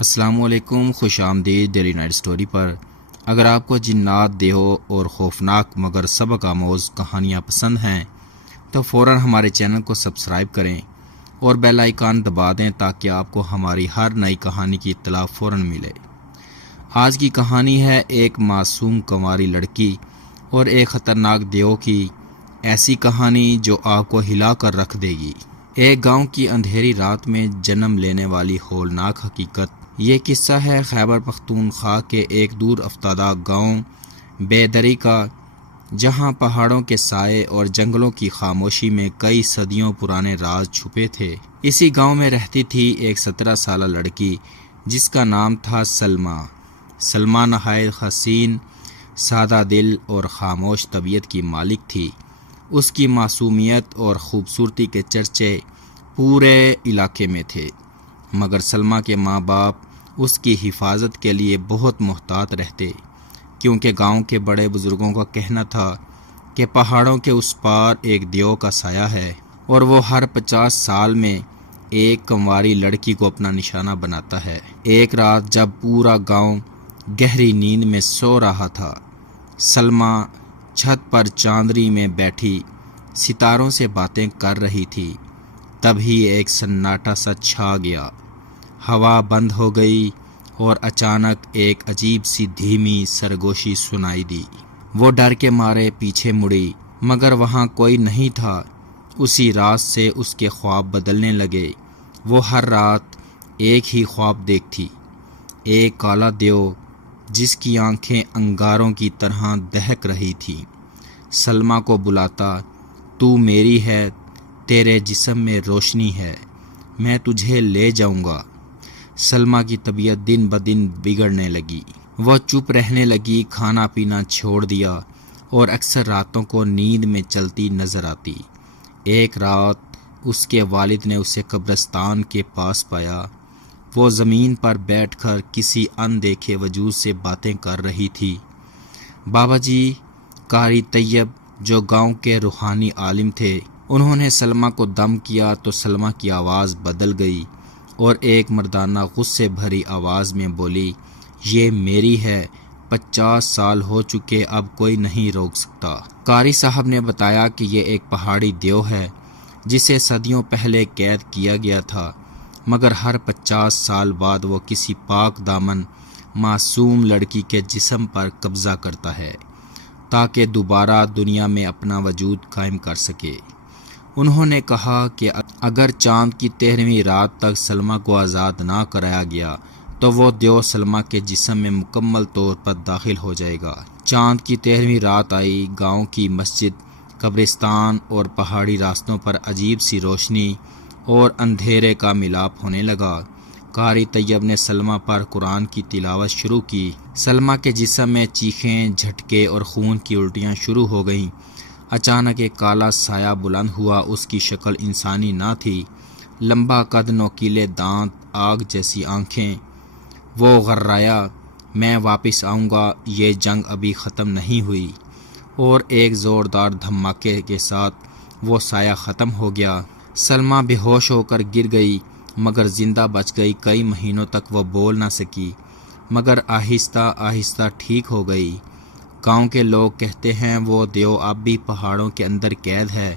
السلام علیکم، خوش آمدید ڈیلی نائٹ سٹوری پر۔ اگر آپ کو جنات، دیہوں اور خوفناک مگر سبق آموز کہانیاں پسند ہیں تو فوراً ہمارے چینل کو سبسکرائب کریں اور بیل آئیکن دبا دیں تاکہ آپ کو ہماری ہر نئی کہانی کی اطلاع فوراً ملے۔ آج کی کہانی ہے ایک معصوم کنواری لڑکی اور ایک خطرناک دیو کی، ایسی کہانی جو آپ کو ہلا کر رکھ دے گی۔ ایک گاؤں کی اندھیری رات میں جنم لینے والی ہولناک حقیقت۔ یہ قصہ ہے خیبر پختونخوا کے ایک دور افتادہ گاؤں بیدری کا، جہاں پہاڑوں کے سائے اور جنگلوں کی خاموشی میں کئی صدیوں پرانے راز چھپے تھے۔ اسی گاؤں میں رہتی تھی ایک 17 سالہ لڑکی جس کا نام تھا سلمیٰ۔ سلمیٰ نہایت حسین، سادہ دل اور خاموش طبیعت کی مالک تھی۔ اس کی معصومیت اور خوبصورتی کے چرچے پورے علاقے میں تھے، مگر سلمیٰ کے ماں باپ اس کی حفاظت کے لیے بہت محتاط رہتے، کیونکہ گاؤں کے بڑے بزرگوں کا کہنا تھا کہ پہاڑوں کے اس پار ایک دیو کا سایہ ہے اور وہ ہر 50 سال میں ایک کنواری لڑکی کو اپنا نشانہ بناتا ہے۔ ایک رات جب پورا گاؤں گہری نیند میں سو رہا تھا، سلمیٰ چھت پر چاندنی میں بیٹھی ستاروں سے باتیں کر رہی تھی۔ تبھی ایک سناٹا سا چھا گیا، ہوا بند ہو گئی اور اچانک ایک عجیب سی دھیمی سرگوشی سنائی دی۔ وہ ڈر کے مارے پیچھے مڑی، مگر وہاں کوئی نہیں تھا۔ اسی رات سے اس کے خواب بدلنے لگے۔ وہ ہر رات ایک ہی خواب دیکھتی، ایک کالا دیو جس کی آنکھیں انگاروں کی طرح دہک رہی تھیں، سلمیٰ کو بلاتا، تو میری ہے، تیرے جسم میں روشنی ہے، میں تجھے لے جاؤں گا۔ سلمیٰ کی طبیعت دن بدن بگڑنے لگی۔ وہ چپ رہنے لگی، کھانا پینا چھوڑ دیا اور اکثر راتوں کو نیند میں چلتی نظر آتی۔ ایک رات اس کے والد نے اسے قبرستان کے پاس پایا۔ وہ زمین پر بیٹھ کر کسی اندیکھے وجود سے باتیں کر رہی تھی۔ بابا جی قاری طیب جو گاؤں کے روحانی عالم تھے، انہوں نے سلمیٰ کو دم کیا تو سلمیٰ کی آواز بدل گئی اور ایک مردانہ غصے بھری آواز میں بولی، یہ میری ہے، 50 سال ہو چکے، اب کوئی نہیں روک سکتا۔ قاری صاحب نے بتایا کہ یہ ایک پہاڑی دیو ہے جسے صدیوں پہلے قید کیا گیا تھا، مگر ہر 50 سال بعد وہ کسی پاک دامن معصوم لڑکی کے جسم پر قبضہ کرتا ہے تاکہ دوبارہ دنیا میں اپنا وجود قائم کر سکے۔ انہوں نے کہا کہ اگر چاند کی 13ویں رات تک سلمیٰ کو آزاد نہ کرایا گیا تو وہ دیو سلمیٰ کے جسم میں مکمل طور پر داخل ہو جائے گا۔ چاند کی 13ویں رات آئی، گاؤں کی مسجد، قبرستان اور پہاڑی راستوں پر عجیب سی روشنی اور اندھیرے کا ملاپ ہونے لگا۔ قاری طیب نے سلمیٰ پر قرآن کی تلاوت شروع کی۔ سلمیٰ کے جسم میں چیخیں، جھٹکے اور خون کی الٹیاں شروع ہو گئیں۔ اچانک ایک کالا سایہ بلند ہوا، اس کی شکل انسانی نہ تھی، لمبا قد، نوکیلے دانت، آگ جیسی آنکھیں۔ وہ غرایا، میں واپس آؤں گا، یہ جنگ ابھی ختم نہیں ہوئی، اور ایک زوردار دھماکے کے ساتھ وہ سایہ ختم ہو گیا۔ سلمیٰ بے ہوش ہو کر گر گئی، مگر زندہ بچ گئی۔ کئی مہینوں تک وہ بول نہ سکی، مگر آہستہ آہستہ ٹھیک ہو گئی۔ گاؤں کے لوگ کہتے ہیں وہ دیو اب بھی پہاڑوں کے اندر قید ہے،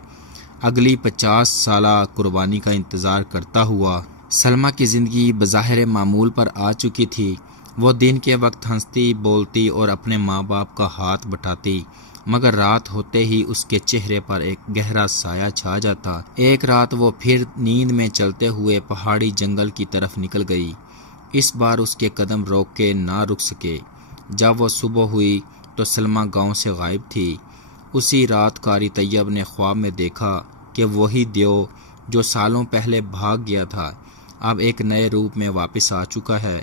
اگلی 50 سالہ قربانی کا انتظار کرتا ہوا۔ سلمیٰ کی زندگی بظاہر معمول پر آ چکی تھی۔ وہ دن کے وقت ہنستی، بولتی اور اپنے ماں باپ کا ہاتھ بٹاتی، مگر رات ہوتے ہی اس کے چہرے پر ایک گہرا سایہ چھا جاتا۔ ایک رات وہ پھر نیند میں چلتے ہوئے پہاڑی جنگل کی طرف نکل گئی۔ اس بار اس کے قدم روک کے نہ رک سکے۔ جب وہ صبح ہوئی تو سلمیٰ گاؤں سے غائب تھی۔ اسی رات قاری طیب نے خواب میں دیکھا کہ وہی دیو جو سالوں پہلے بھاگ گیا تھا اب ایک نئے روپ میں واپس آ چکا ہے،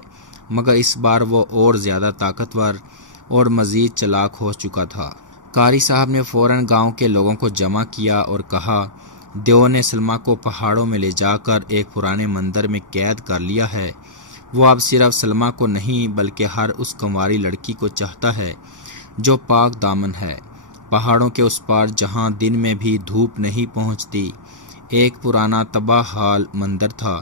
مگر اس بار وہ اور زیادہ طاقتور اور مزید چالاک ہو چکا تھا۔ قاری صاحب نے فوراً گاؤں کے لوگوں کو جمع کیا اور کہا، دیو نے سلمیٰ کو پہاڑوں میں لے جا کر ایک پرانے مندر میں قید کر لیا ہے۔ وہ اب صرف سلمیٰ کو نہیں بلکہ ہر اس کنواری لڑکی کو چاہتا ہے جو پاک دامن ہے۔ پہاڑوں کے اس پار جہاں دن میں بھی دھوپ نہیں پہنچتی، ایک پرانا تباہ حال مندر تھا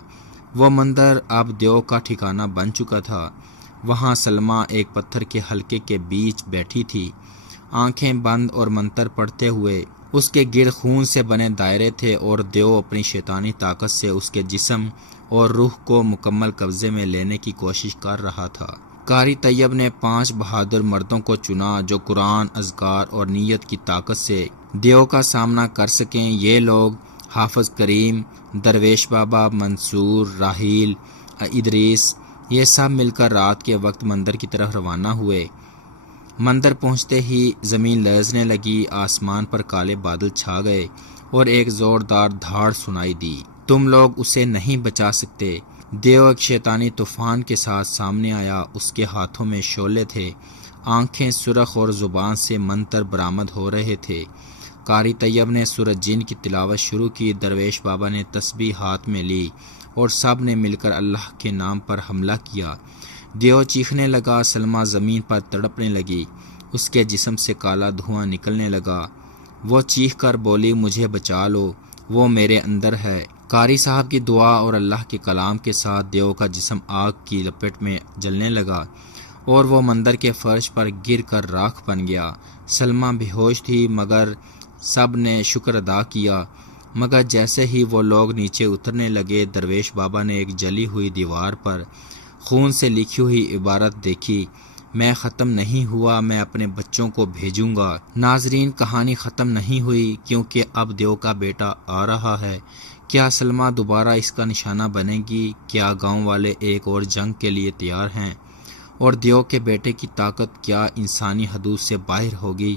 وہ مندر اب دیو کا ٹھکانہ بن چکا تھا۔ وہاں سلمیٰ ایک پتھر کے حلقے کے بیچ بیٹھی تھی، آنکھیں بند اور منتر پڑھتے ہوئے۔ اس کے گرد خون سے بنے دائرے تھے اور دیو اپنی شیطانی طاقت سے اس کے جسم اور روح کو مکمل قبضے میں لینے کی کوشش کر رہا تھا۔ قاری طیب نے 5 بہادر مردوں کو چنا جو قرآن، اذکار اور نیت کی طاقت سے دیو کا سامنا کر سکیں۔ یہ لوگ حافظ کریم، درویش بابا، منصور، راحیل، ادریس، یہ سب مل کر رات کے وقت مندر کی طرف روانہ ہوئے۔ مندر پہنچتے ہی زمین لرزنے لگی، آسمان پر کالے بادل چھا گئے اور ایک زوردار دھاڑ سنائی دی۔ تم لوگ اسے نہیں بچا سکتے۔ دیو ایک شیطانی طوفان کے ساتھ سامنے آیا، اس کے ہاتھوں میں شعلے تھے، آنکھیں سرخ اور زبان سے منتر برآمد ہو رہے تھے۔ قاری طیب نے سورۃ جن کی تلاوت شروع کی، درویش بابا نے تسبیح ہاتھ میں لی اور سب نے مل کر اللہ کے نام پر حملہ کیا۔ دیو چیخنے لگا، سلمیٰ زمین پر تڑپنے لگی، اس کے جسم سے کالا دھواں نکلنے لگا۔ وہ چیخ کر بولی، مجھے بچا لو، وہ میرے اندر ہے۔ قاری صاحب کی دعا اور اللہ کے کلام کے ساتھ دیو کا جسم آگ کی لپٹ میں جلنے لگا اور وہ مندر کے فرش پر گر کر راکھ بن گیا۔ سلمیٰ بے ہوش تھی مگر سب نے شکر ادا کیا۔ مگر جیسے ہی وہ لوگ نیچے اترنے لگے، درویش بابا نے ایک جلی ہوئی دیوار پر خون سے لکھی ہوئی عبارت دیکھی، میں ختم نہیں ہوا، میں اپنے بچوں کو بھیجوں گا۔ ناظرین، کہانی ختم نہیں ہوئی کیونکہ اب دیو کا بیٹا آ رہا ہے۔ کیا سلمیٰ دوبارہ اس کا نشانہ بنے گی؟ کیا گاؤں والے ایک اور جنگ کے لیے تیار ہیں؟ اور دیو کے بیٹے کی طاقت کیا انسانی حدود سے باہر ہوگی؟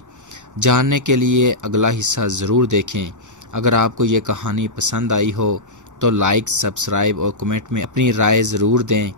جاننے کے لیے اگلا حصہ ضرور دیکھیں۔ اگر آپ کو یہ کہانی پسند آئی ہو تو لائک، سبسکرائب اور کمنٹ میں اپنی رائے ضرور دیں۔